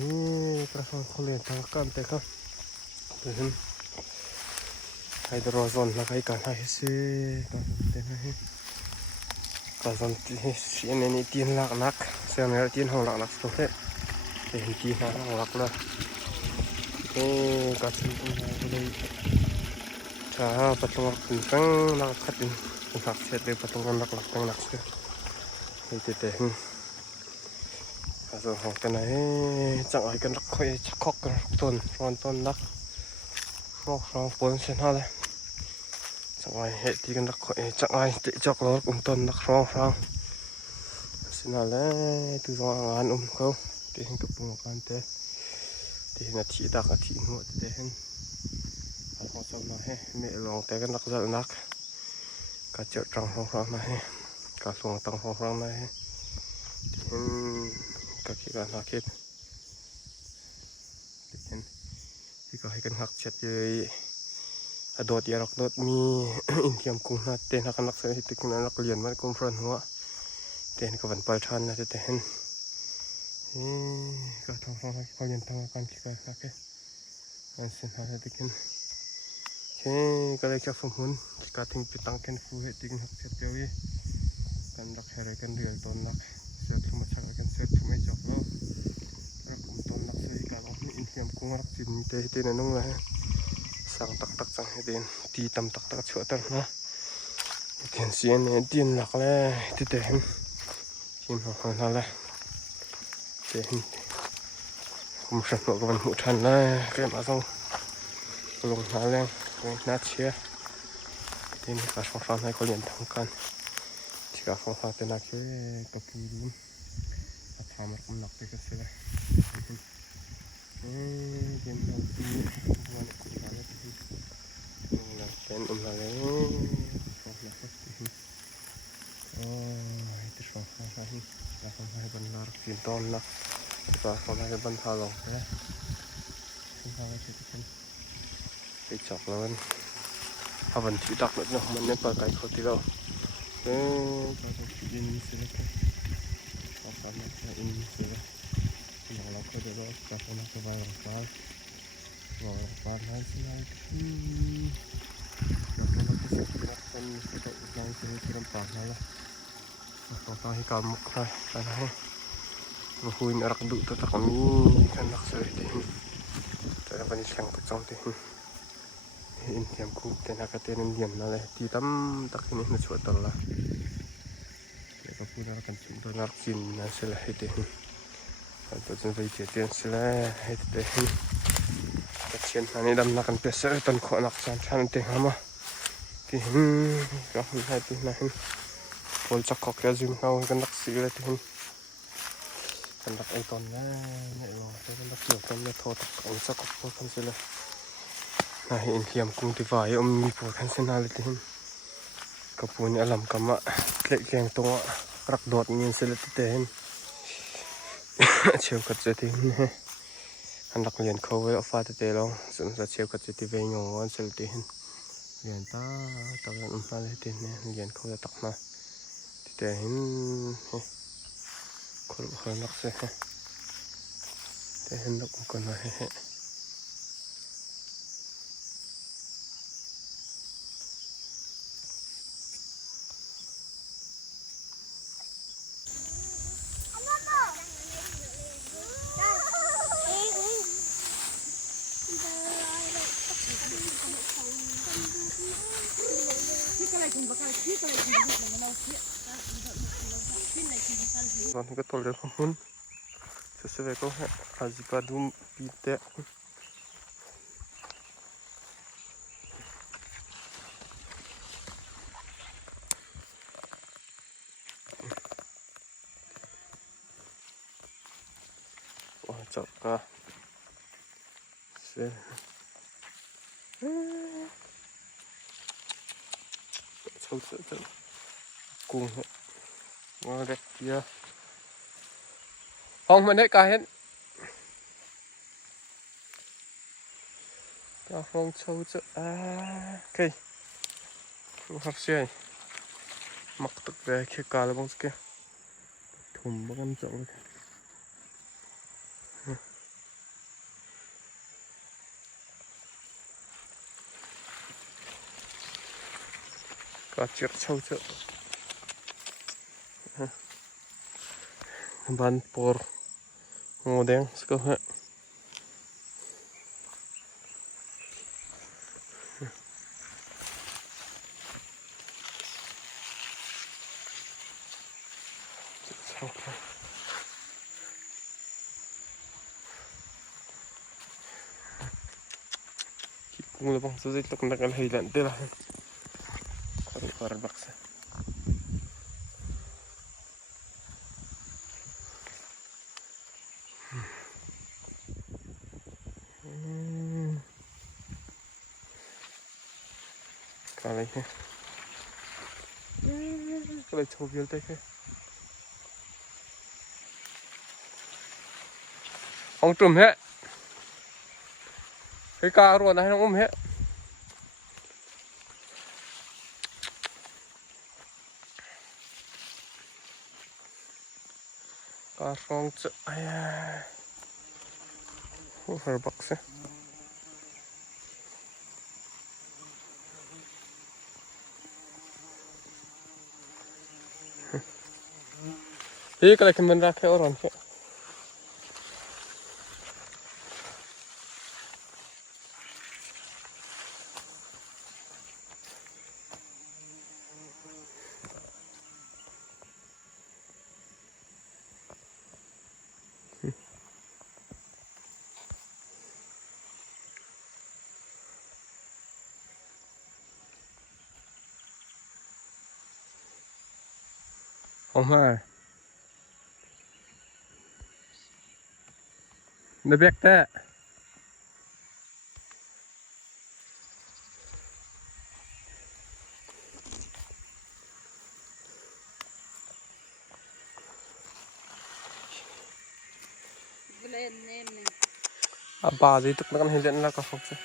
นี่กระทงเขาเรียนทางการแต่ครับเป็นไฮโดรโซนแล้วก็การให้ซื้อการเต้นให้การทำที่เสียในนี้ตีนหลักนักเสียในตีนห้องหลักนักสุดเลยเป็นตีนห้องหลักเลยนี่การทำตรงนี้ก็เลยถ้าประตูเป็นตั้งหลักขัดเป็นหลักเสร็จเลยประตูกันหลักตั้งหลักเสร็จให้เต้นส่วนของกันไหนจังไอ้กันรักคอยชักคอกกันต้นร้อนต้นนักรอกรองปนเส้นหาเลยจังไอ้เหตุที่กันรักคอยจังไอ้เตะจอกล้อต้นนักรองฟังเส้นหาเลยตัวรองงานเขาเตะเห็นกับปุ่งกันเตะเห็นอาทิตย์ดักอาทิตย์หัวเตะเห็นเอาของสมาให้เมื่อลองแต่กันรักจัดนักกระเจาะจังรองฟังมาให้กระส่งตังรองฟังมาให้เห็นก็คิดว่าน่าคิดเห็นที่ก็ให้กันหักเช็ดเลยโดดยารักโดดมีอินเทียมกุ้งนะเต้นหักนักเสียติกนักเรียนมันกุ้งฟรอนหัวเต้นก็วันปล่อยทันนะเต้นก็ทำฟังเขาเรียนทางการคิดกันนะแค่อันเส้นหาติกินแค่ก็เลยแค่ฟุ้งหุ่นคิดการทิ้งไปตั้งกันฟูเหตุติกหักเช็ดเลยกันรักอะไรกันเดือดต้นนักเสือทุ่มช่างกันเสือทุ่มไม่จบแล้วรักผมต้นนักเสือการออกมีอินเทียมกุ้งรักจินเตะเต้นนั่งเลยสั่งตักตักสั่งให้เดินตีตำตักตักช่วยตั้งนะเทียนเสียนเนี่ยเตียนหลักเลยที่เต็มทีมของเขานั่นแหละเต็มผมสนุกกับมันหมุดทันเลยแค่มาส่งลงหาแรงน่าเชื่อทีนี้การฟังฟังให้เขาเรียนทางการที่การฟังฟังเป็นนักเชื่อกับผู้รู้ทำมันหนักไปก็เสียเลยเดินทางที่วันกุศลแล้วที่เป็นอะไรที่ฟังฟังให้บรรดาสิ่งต้นนะฟังให้บรรดาหลงนะสิ่งที่เราจะทำไปจับแล้วมันถ้าวันที่ดักแล้วมันเนี่ยปล่อยไก่เขาที่เราก็จะยินเสียงกันเราสามารถยินเสียงอย่างเราก็จะได้จับมันสบายหลังซ้ายหลังซ้ายให้สบายเราก็จะเสียบรักกันสุดท้ายเราจะได้เริ่มต่างแล้วต่อไปให้การมุกได้กันให้เราคุยนรักดุตัวตะกมีกันนักเสียดีแต่วันนี้แข่งประจำที่อินเดียมคู่แต่นักเตะอินเดียมนั่นแหละที่ตั้มตักนี้มาช่วยตลอดแล้วก็พูดนักกันจุดตัวนักจินนั่นเสียละให้เตะตัวจนไปเจียเตียนเสียละให้เตะกระเชียนอันนี้ดำนักกันเปรี้ยตันขอนักจานชันเตะหามาที่ก็ให้ที่นั่นพอจะขอกระซิบเรากันนักสิเลยที่กันนักไอตอนนั้นเนี่ยเราจะนักเกี่ยวกันเนี่ยโทษของสักพวกกันเสียเลยnah intiam kung tivai mi po personality kapun alam kama tleng tonga rak dot ngin selati ten cheu kat chatin anak lian khowe ofa te long sun sa cheu kat chati ve ngong selati hin lian ta kan umma le tin ne lian khowe takna te hin khol khol nak se te hin nak ko na he Nanti kita lihat pun sesuai kau azipadu pite wah cakap se cakap cung ngon đấy kia không mình hết cả hết cả phong châu chợ ok học xe mặc thực về kia cả là bông kia thùng bông ăn chậu cả chiếc sâu chợ ban por ngô đen sơ hả cũng là bằng số dịch lúc nãy hay lận thế là khỏi bạc xe cái này cái này chụp nhiều tay cái ông trùm hết cái cá rồi này nó ôm hết cá rong chợ ai à khỏi bạc xe cái này mình ra cái orang cái ông hai nó biết thế à bà gì tức nó còn hiện diện là có không chứ